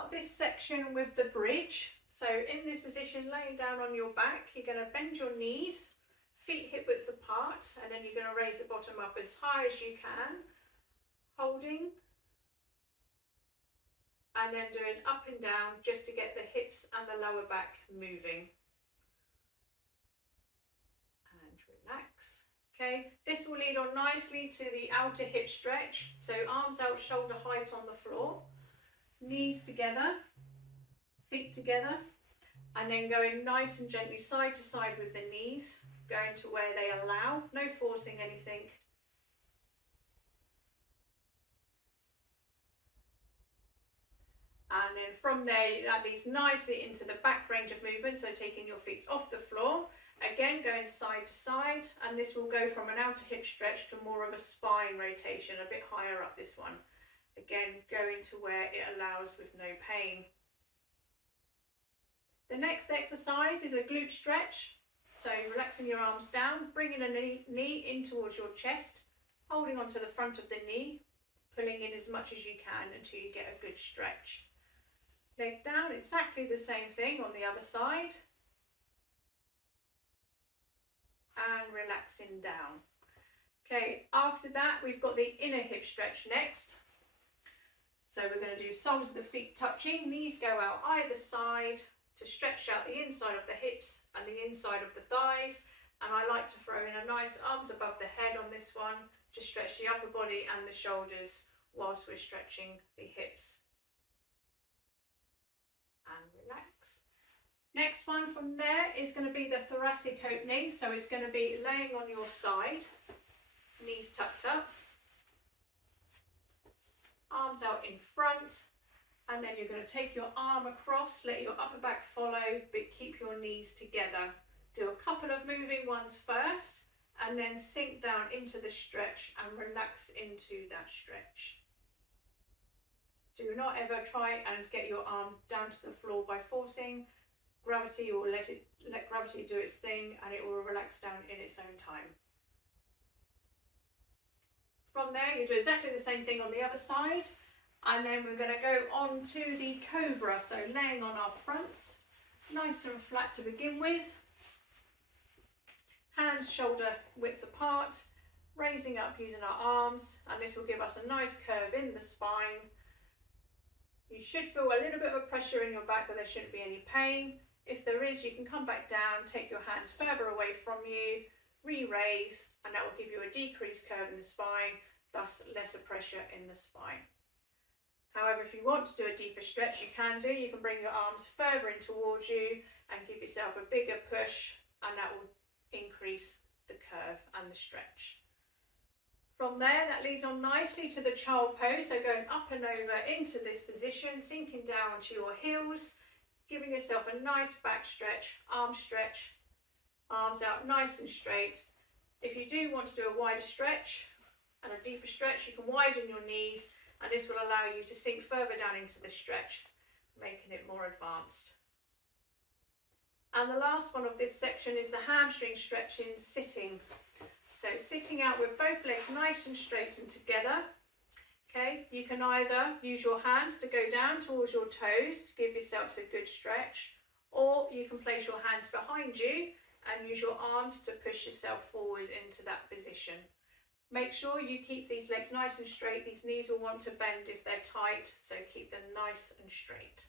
start this section with the bridge. So in this position, laying down on your back, you're going to bend your knees, feet hip width apart, and then you're going to raise the bottom up as high as you can, holding, and then doing up and down just to get the hips and the lower back moving. And relax. Okay, this will lead on nicely to the outer hip stretch. So arms out, shoulder height on the floor, knees together, feet together, and then going nice and gently side to side with the knees, going to where they allow, no forcing anything. And then from there, that leads nicely into the back range of movement, so taking your feet off the floor, again going side to side, and this will go from an outer hip stretch to more of a spine rotation, a bit higher up this one. Again, going to where it allows with no pain. The next exercise is a glute stretch, so relaxing your arms down, bringing a knee in towards your chest, holding onto the front of the knee, pulling in as much as you can until you get a good stretch. Leg down, exactly the same thing on the other side. And relaxing down. Okay, after that we've got the inner hip stretch next. So we're going to do soles of the feet touching, knees go out either side to stretch out the inside of the hips and the inside of the thighs. And I like to throw in a nice arms above the head on this one to stretch the upper body and the shoulders whilst we're stretching the hips. And relax. Next one from there is going to be the thoracic opening. So it's going to be laying on your side, knees tucked up, arms out in front, and then you're going to take your arm across, let your upper back follow, but keep your knees together. Do a couple of moving ones first, and then sink down into the stretch and relax into that stretch. Do not ever try and get your arm down to the floor by forcing. Gravity will let gravity do its thing, and it will relax down in its own time. From there, you do exactly the same thing on the other side, and then we're going to go on to the cobra. So laying on our fronts, nice and flat to begin with. Hands shoulder width apart, raising up using our arms, and this will give us a nice curve in the spine. You should feel a little bit of a pressure in your back, but there shouldn't be any pain. If there is, you can come back down, take your hands further away from you, re-raise, and that will give you a decreased curve in the spine, thus lesser pressure in the spine. However, if you want to do a deeper stretch, you can do. You can bring your arms further in towards you and give yourself a bigger push, and that will increase the curve and the stretch. From there, that leads on nicely to the child pose, so going up and over into this position, sinking down onto your heels, giving yourself a nice back stretch, arms out nice and straight. If you do want to do a wider stretch and a deeper stretch, you can widen your knees, and this will allow you to sink further down into the stretch, making it more advanced. And the last one of this section is the hamstring stretch in sitting. So sitting out with both legs nice and straight and together. Okay, you can either use your hands to go down towards your toes to give yourself a good stretch, or you can place your hands behind you and use your arms to push yourself forwards into that position. Make sure you keep these legs nice and straight. These knees will want to bend if they're tight, so keep them nice and straight.